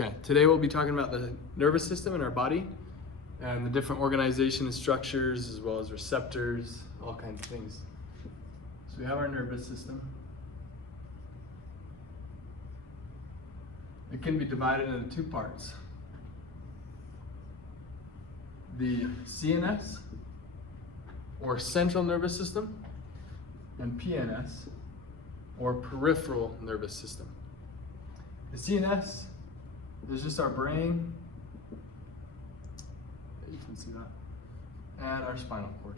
Okay, today we'll be talking about the nervous system in our body and the different organization and structures, as well as receptors, all kinds of things. So we have our nervous system. It can be divided into two parts. The CNS, or central nervous system, and PNS, or peripheral nervous system. The CNS is just our brain, you can see that, and our spinal cord.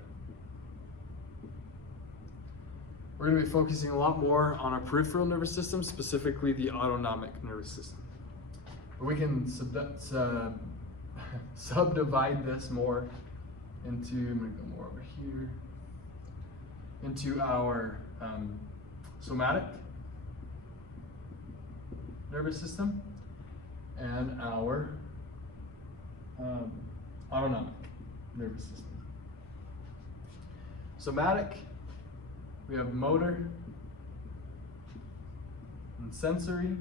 We're going to be focusing a lot more on our peripheral nervous system, specifically the autonomic nervous system. But we can subdivide this more into, I'm going to go more over here, into our somatic nervous system and our autonomic nervous system. Somatic, we have motor and sensory.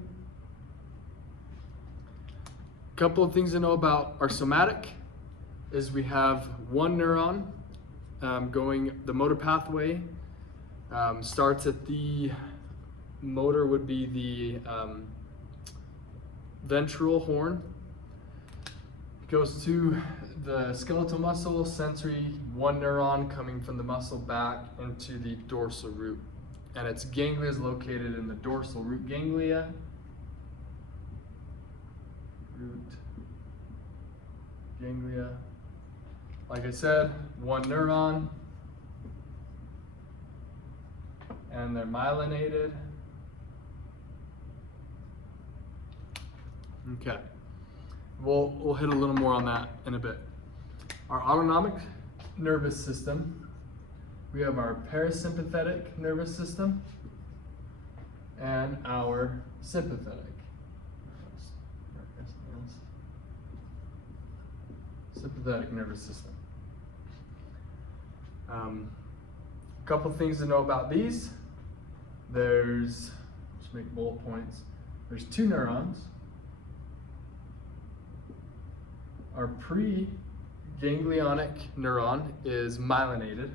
A couple of things to know about our somatic is we have one neuron going, the motor pathway starts at the motor would be the ventral horn, goes to the skeletal muscle, sensory, one neuron coming from the muscle back into the dorsal root. And its ganglia is located in the dorsal root ganglia. Root ganglia. Like I said, one neuron, and they're myelinated. Okay, we'll hit a little more on that in a bit. Our autonomic nervous system, we have our parasympathetic nervous system and our sympathetic. Sympathetic nervous system. A couple things to know about these. There's, let's make bullet points. There's two neurons. Our pre-ganglionic neuron is myelinated,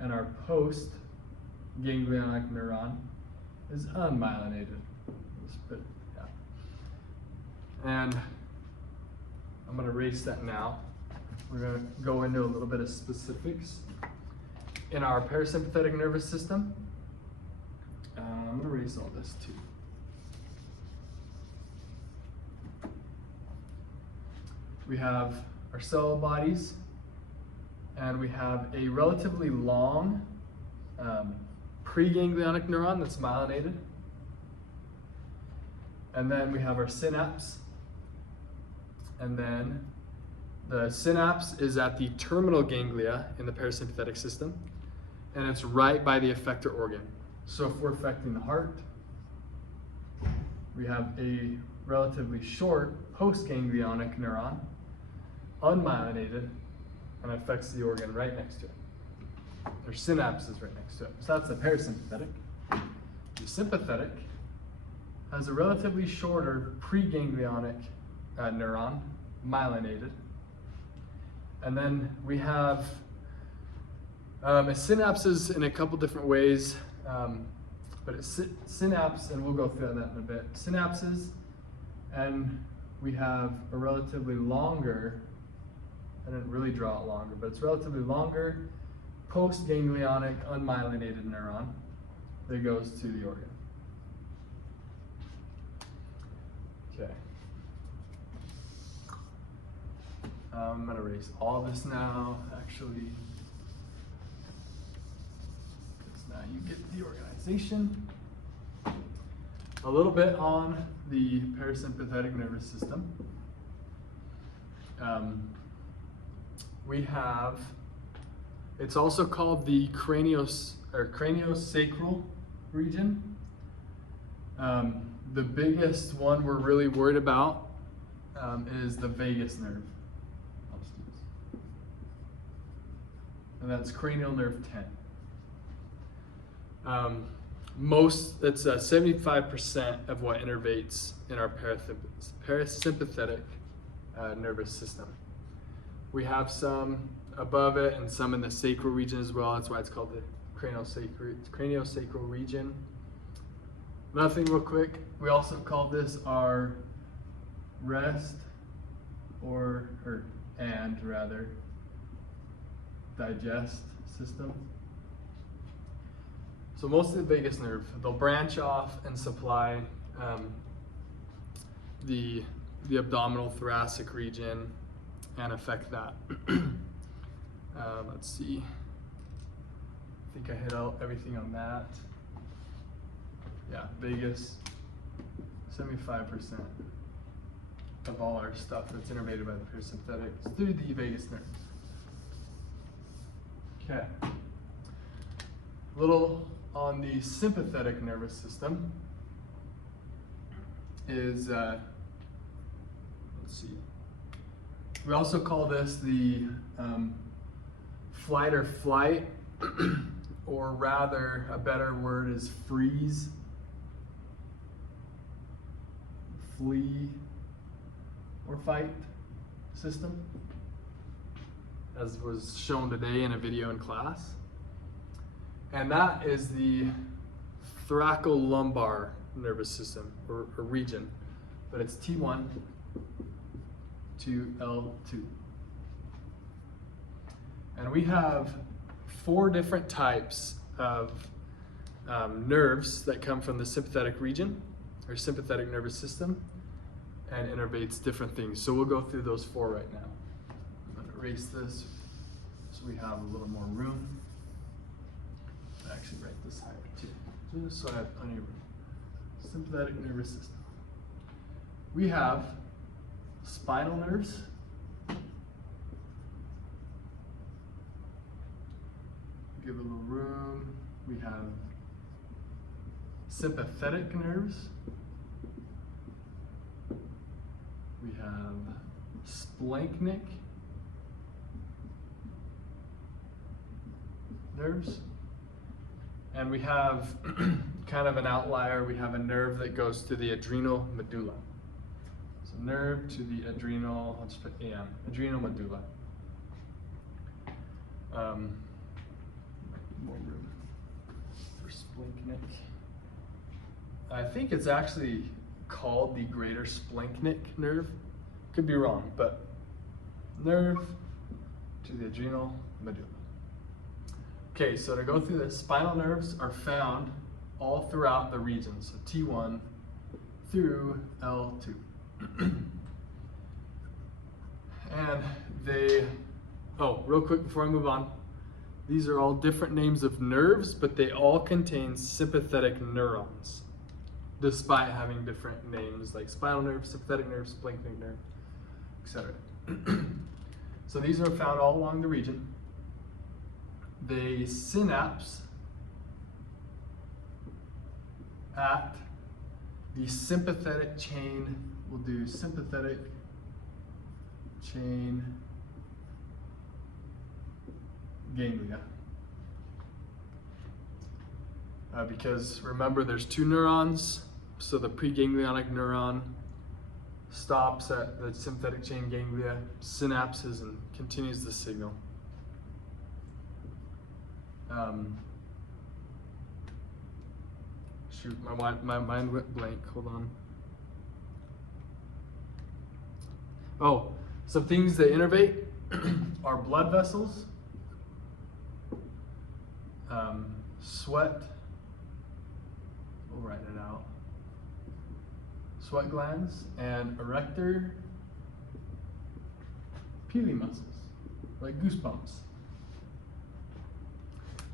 and our post-ganglionic neuron is unmyelinated. And I'm going to erase that now. We're going to go into a little bit of specifics. In our parasympathetic nervous system, I'm going to erase all this too. We have our cell bodies, and we have a relatively long preganglionic neuron that's myelinated. And then we have our synapse. And then the synapse is at the terminal ganglia in the parasympathetic system, and it's right by the effector organ. So if we're affecting the heart, we have a relatively short postganglionic neuron, unmyelinated, and affects the organ right next to it. Their synapse is right next to it. So that's the parasympathetic. The sympathetic has a relatively shorter preganglionic neuron, myelinated. And then we have synapses in a couple different ways, but it's synapse, and we'll go through that in a bit. Synapses, and we have a relatively longer, I didn't really draw it longer, but it's relatively longer postganglionic unmyelinated neuron that goes to the organ. Okay. I'm going to erase all this now, actually. Because now you get the organization. A little bit on the parasympathetic nervous system. We have, it's also called the craniosacral region. The biggest one we're really worried about is the vagus nerve. And that's cranial nerve 10. it's 75% of what innervates in our parasympathetic nervous system. We have some above it and some in the sacral region as well. That's why it's called the craniosacral region. Another thing real quick, we also call this our rest digest system. So most of the vagus nerve, they'll branch off and supply the abdominal thoracic region and affect that. Let's see. I think I hit out everything on that. Yeah, vagus, 75% of all our stuff that's innervated by the parasympathetic is through the vagus nerve. Okay. A little on the sympathetic nervous system is, let's see. We also call this the flight or flight, or rather, a better word is freeze, flee, or fight system, as was shown today in a video in class. And that is the thoracolumbar nervous system, or region, but it's T1 to L2. And we have 4 different types of nerves that come from the sympathetic region, or sympathetic nervous system, and innervates different things. So we'll go through those 4 right now. I'm going to erase this so we have a little more room. I'll actually write this higher too, just so I have plenty of room. Sympathetic nervous system. We have spinal nerves, give a little room. We have sympathetic nerves. We have splanchnic nerves. And we have kind of an outlier. We have a nerve that goes to the adrenal medulla. So nerve to the adrenal, I'll just put AM, adrenal medulla. More room for splanchnic. I think it's actually called the greater splanchnic nerve. Could be wrong, but nerve to the adrenal medulla. Okay, so to go through this, spinal nerves are found all throughout the region, so T1 through L2. And real quick before I move on, these are all different names of nerves, but they all contain sympathetic neurons, despite having different names like spinal nerve, sympathetic nerve, splanchnic nerve, etc. So these are found all along the region. They synapse at the sympathetic chain. We'll do sympathetic chain ganglia. Because remember, there's 2 neurons, so the preganglionic neuron stops at the sympathetic chain ganglia, synapses, and continues the signal. Shoot, my mind went blank. Hold on. Oh, some things that innervate are blood vessels, sweat. We'll write it out. Sweat glands and erector pili muscles, like goosebumps.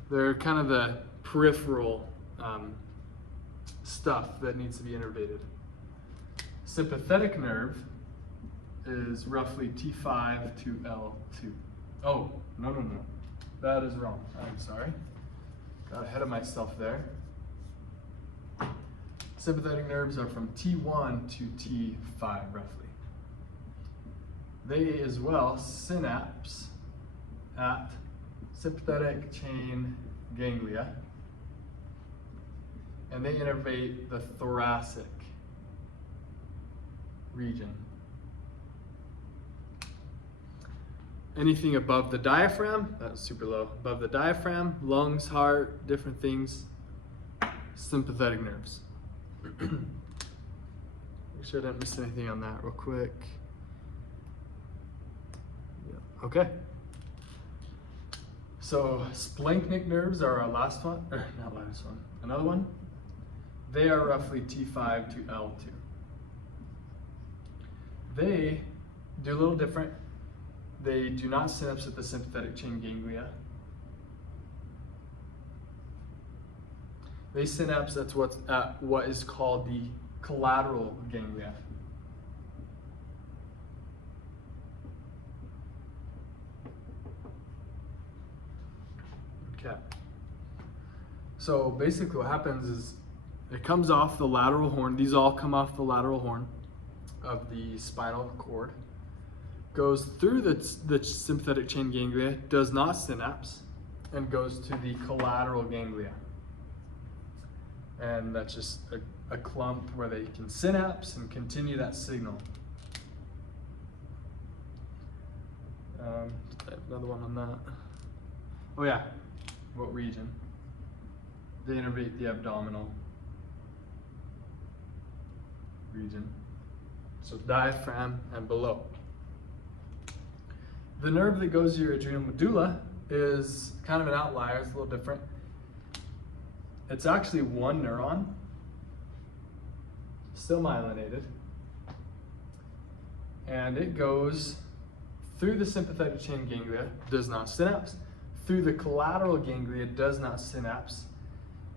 They're kind of the peripheral stuff that needs to be innervated. Sympathetic nerve is roughly T5 to L2. Oh, no. That is wrong. I'm sorry. Got ahead of myself there. Sympathetic nerves are from T1 to T5 roughly. They as well synapse at sympathetic chain ganglia and they innervate the thoracic region. Anything above the diaphragm, that's super low. Above the diaphragm, lungs, heart, different things, sympathetic nerves. Make sure I didn't miss anything on that real quick. Yeah. Okay. So splanchnic nerves are our last one, or not last one, another one. They are roughly T5 to L2. They do a little different. They do not synapse at the sympathetic chain ganglia. They synapse at what is called the collateral ganglia. Okay. So basically what happens is it comes off the lateral horn. These all come off the lateral horn of the spinal cord. Goes through the sympathetic chain ganglia, does not synapse, and goes to the collateral ganglia. And that's just a clump where they can synapse and continue that signal. I have another one on that. Oh yeah, what region? They innervate the abdominal region. So diaphragm and below. The nerve that goes to your adrenal medulla is kind of an outlier, it's a little different. It's actually one neuron, still myelinated, and it goes through the sympathetic chain ganglia, does not synapse, through the collateral ganglia, does not synapse,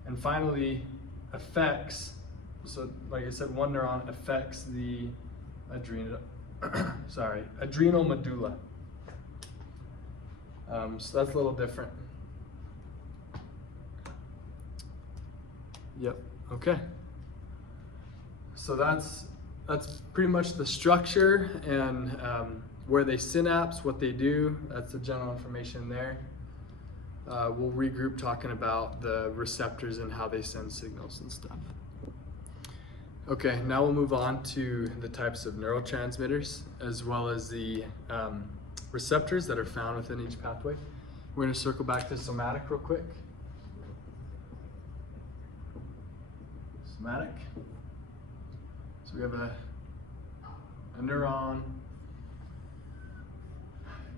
and finally affects, so like I said, one neuron affects the adrenal medulla. So that's a little different. Yep, okay. So that's pretty much the structure and where they synapse, what they do. That's the general information there. We'll regroup talking about the receptors and how they send signals and stuff. Okay, now we'll move on to the types of neurotransmitters as well as the receptors that are found within each pathway. We're going to circle back to somatic real quick. Somatic. So we have a neuron,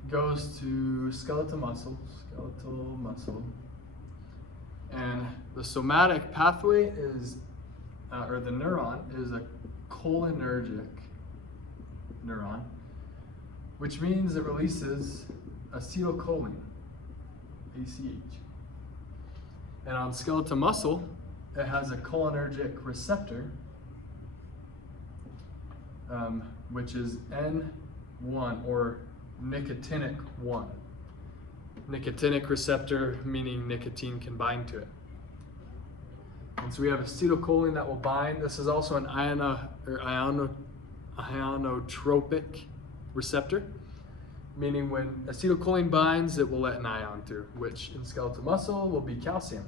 goes to skeletal muscle, and the somatic pathway is, or the neuron is a cholinergic neuron, which means it releases acetylcholine, ACH. And on skeletal muscle, it has a cholinergic receptor, which is N1 or nicotinic 1. Nicotinic receptor meaning nicotine can bind to it. And so we have acetylcholine that will bind. This is also an ionotropic receptor, meaning when acetylcholine binds, it will let an ion through, which in skeletal muscle will be calcium.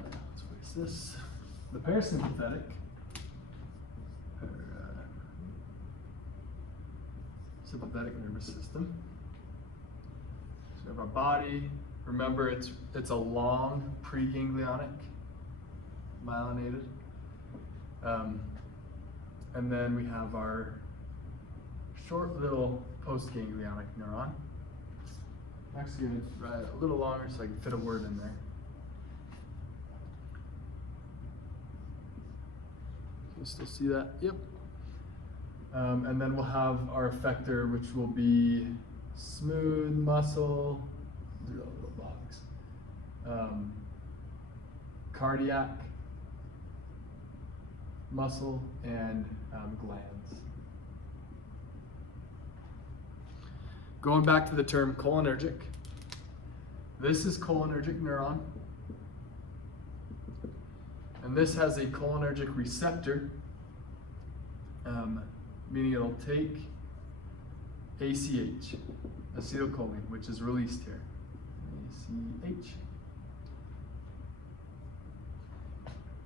Let's fix this. The parasympathetic, sympathetic nervous system. So we have our body. Remember, it's a long preganglionic, myelinated. And then we have our short little postganglionic neuron. I'm actually going to write it a little longer so I can fit a word in there. Can you still see that? Yep. And then we'll have our effector, which will be smooth muscle, do a little box, cardiac muscle, and glands. Going back to the term cholinergic, this is cholinergic neuron, and this has a cholinergic receptor, meaning it'll take ACH, acetylcholine, which is released here. ACH.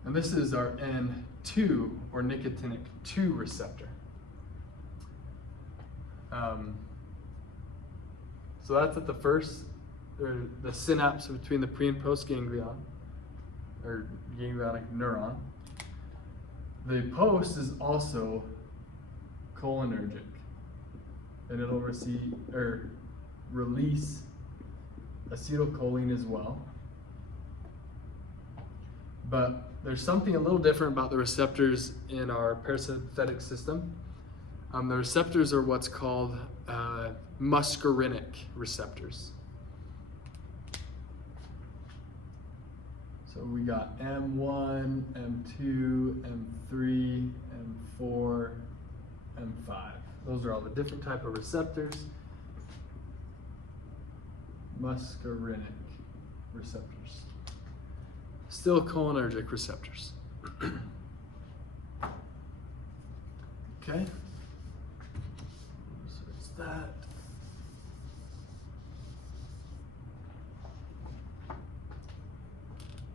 And this is our N2 or nicotinic 2 receptor. So that's at the first, or the synapse between the pre and post ganglion, or ganglionic neuron. The post is also cholinergic, and it'll receive or release acetylcholine as well. But there's something a little different about the receptors in our parasympathetic system. The receptors are what's called muscarinic receptors. So we got M1, M2, M3, M4, M5. Those are all the different type of receptors. Muscarinic receptors. Still cholinergic receptors. Okay. So it's that.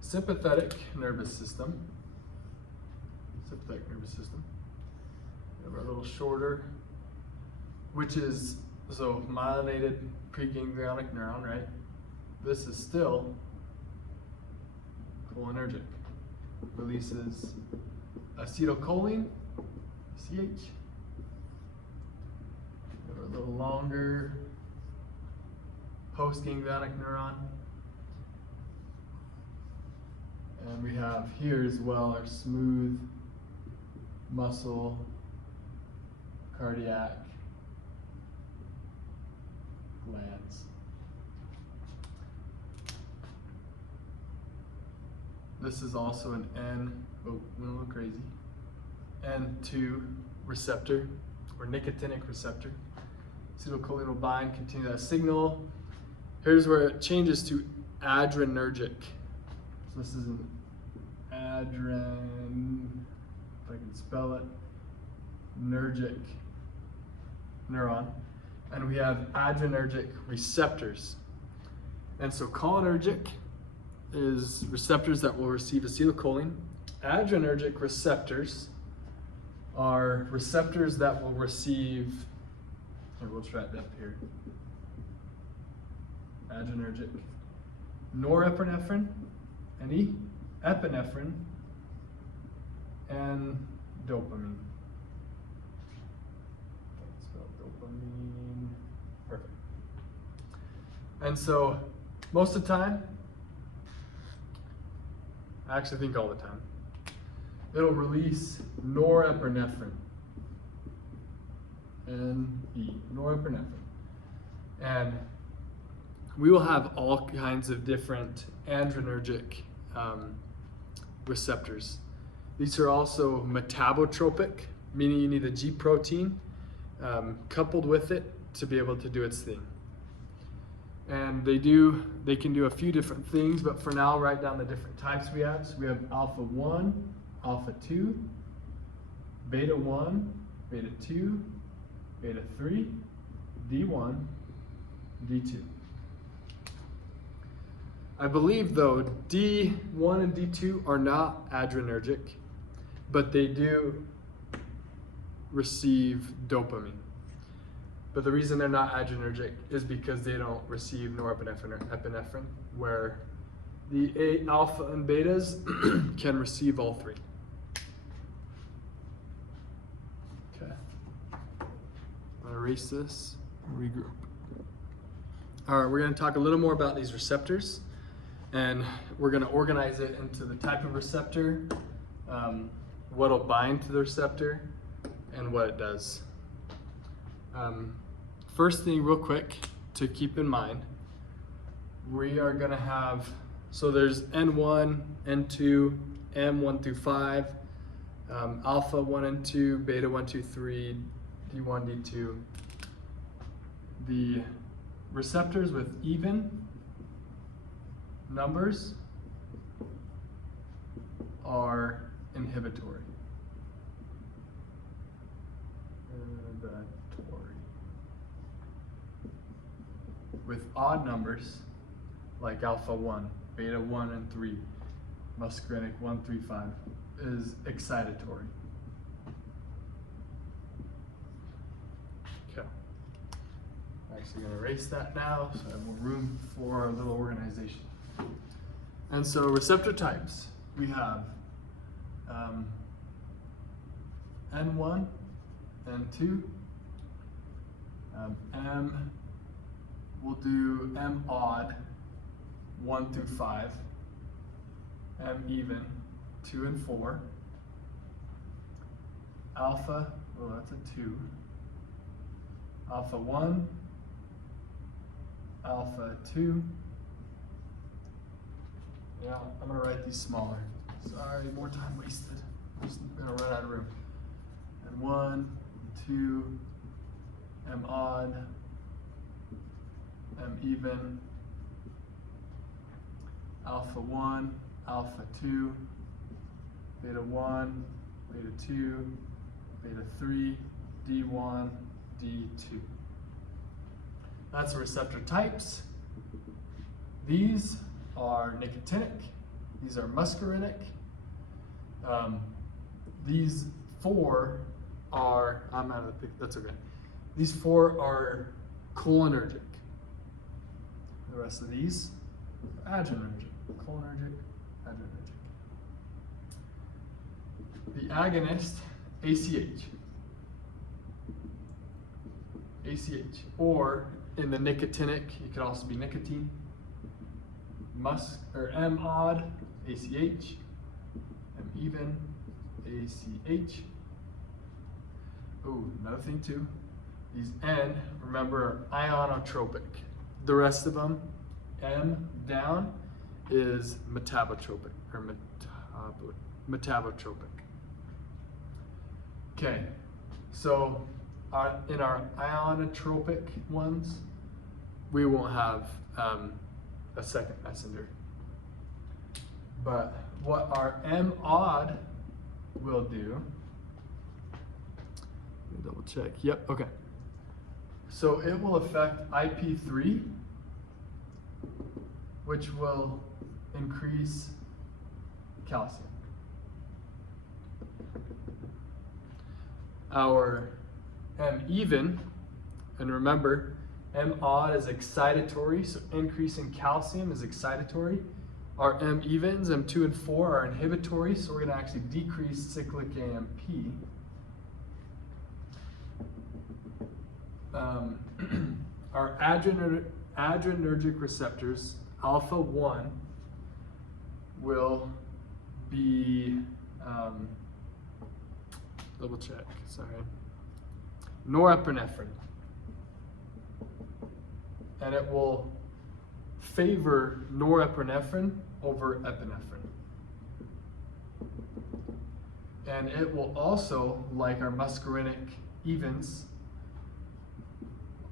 Sympathetic nervous system. Sympathetic nervous system. We have our little shorter, which is so myelinated preganglionic neuron, right? This is still cholinergic. Releases acetylcholine, CH. We have a little longer postganglionic neuron. And we have here as well our smooth muscle, cardiac glands. This is also an went a little crazy, N2 receptor, or nicotinic receptor. Acetylcholine will bind, continue that signal. Here's where it changes to adrenergic. So this is an if I can spell it, nergic neuron. And we have adrenergic receptors. And so cholinergic is receptors that will receive acetylcholine. Adrenergic receptors are receptors that will receive, or we'll try it up here, adrenergic, norepinephrine, NE, epinephrine, and dopamine. Spell dopamine. Perfect. And so most of the time, I actually think all the time, it'll release norepinephrine. NE, norepinephrine. And we will have all kinds of different adrenergic receptors. These are also metabotropic, meaning you need a G protein coupled with it to be able to do its thing. And they can do a few different things, but for now, write down the different types we have. So we have alpha 1, alpha 2, beta 1, beta 2, beta 3, D1, D2. I believe though D1 and D2 are not adrenergic, but they do receive dopamine. But the reason they're not adrenergic is because they don't receive norepinephrine or epinephrine, where the alpha and betas can receive all three. Okay. I'm gonna erase this and regroup. All right, we're gonna talk a little more about these receptors, and we're gonna organize it into the type of receptor, what'll bind to the receptor, and what it does. First thing real quick to keep in mind, we are gonna have, so there's N1, N2, M1 through 5, alpha 1 and 2, beta 1, 2, 3, D1, D2. The receptors with even numbers are inhibitory. with odd numbers like alpha 1, beta 1 and 3, muscarinic 1, 3, 5 is excitatory. Okay. I'm actually going to erase that now so I have more room for our little organization. And so receptor types, we have N1, N2, M, we'll do M odd, 1 through 5, M even, 2 and 4, alpha, well that's a 2, alpha 1, alpha 2, yeah, I'm gonna write these smaller. Sorry, more time wasted. I'm just gonna run out of room. And 1, 2, M odd, M even, alpha 1, alpha 2, beta 1, beta 2, beta 3, D1, D2. That's the receptor types. These are nicotinic, these are muscarinic. These 4 are, I'm out of the pic, that's okay. These 4 are cholinergic. The rest of these are adrenergic, cholinergic, adrenergic. The agonist, ACH. ACH, or in the nicotinic, it could also be nicotine. M odd, ACH, M even, ACH. Oh, another thing too. These N, remember, are ionotropic. The rest of them, M down, is metabotropic or metabotropic. Okay, so in our ionotropic ones, we won't have a second messenger. But what our M odd will do, let me double check. Yep, okay. So it will affect IP3, which will increase calcium. Our M even, and remember, M odd is excitatory, so increasing calcium is excitatory. Our M evens, M2 and 4, are inhibitory, so we're going to actually decrease cyclic AMP. Our adrenergic receptors, alpha 1, will be, double check, sorry, norepinephrine. And it will favor norepinephrine over epinephrine. And it will also, like our muscarinic evens,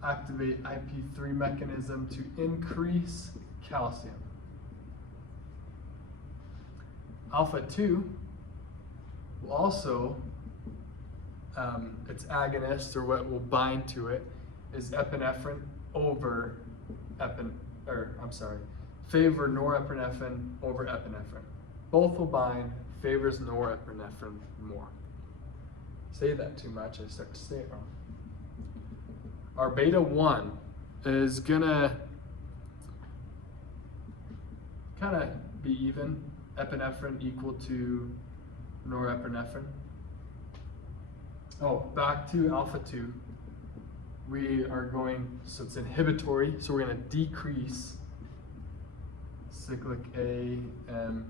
activate IP3 mechanism to increase calcium. Alpha 2 will also, its agonist, or what will bind to it, is epinephrine over favor norepinephrine over epinephrine. Both will bind, favors norepinephrine more. Say that too much, I start to say it wrong. Our beta 1 is gonna kind of be even, epinephrine equal to norepinephrine. Oh, back to alpha 2. We are going, so it's inhibitory, so we're going to decrease cyclic AMP.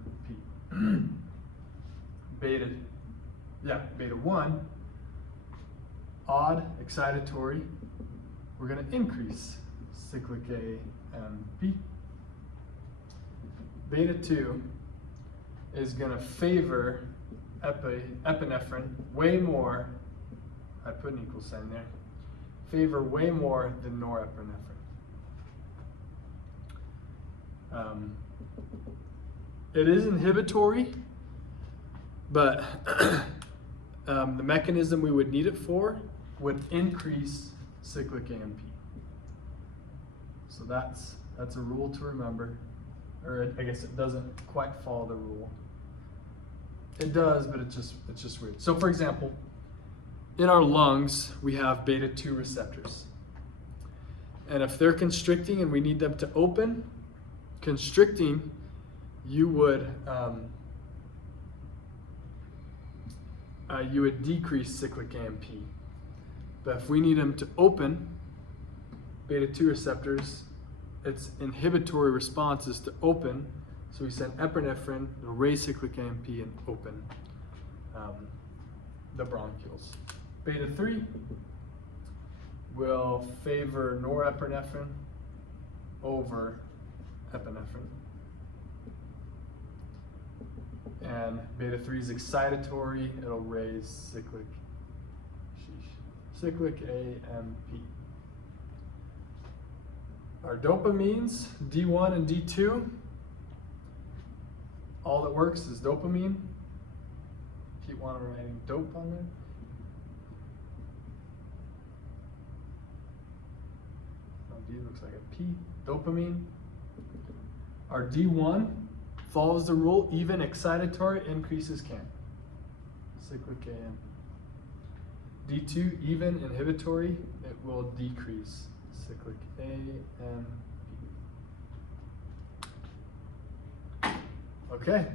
beta 1, odd, excitatory, we're going to increase cyclic AMP. Beta 2 is going to favor epinephrine way more, I put an equal sign there, favor way more than norepinephrine. It is inhibitory, but the mechanism we would need it for would increase cyclic AMP. So that's a rule to remember. Or I guess it doesn't quite follow the rule. It does, but it's just weird. So for example, in our lungs, we have beta 2 receptors. And if they're constricting and we need them to open, constricting, you would decrease cyclic AMP. But if we need them to open, beta 2 receptors, its inhibitory response is to open. So we send epinephrine, it'll raise cyclic AMP and open the bronchioles. Beta 3 will favor norepinephrine over epinephrine. And beta 3 is excitatory, it'll raise cyclic AMP. Our dopamines, D1 and D2, all that works is dopamine. If you want to write dope on there. Oh, D looks like a P. Dopamine. Our D1 follows the rule, even excitatory increases CAMP. Cyclic AMP. D2, even inhibitory, it will decrease cyclic AMP. Okay,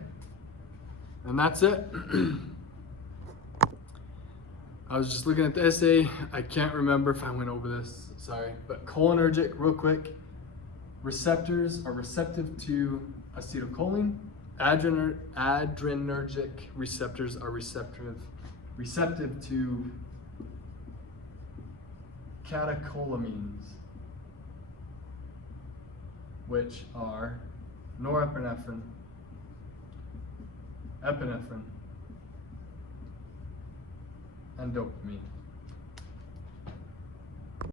and that's it. I was just looking at the essay. I can't remember if I went over this, sorry. But cholinergic, real quick. Receptors are receptive to acetylcholine. Adrenergic receptors are receptive to catecholamines, which are norepinephrine, epinephrine, and dopamine.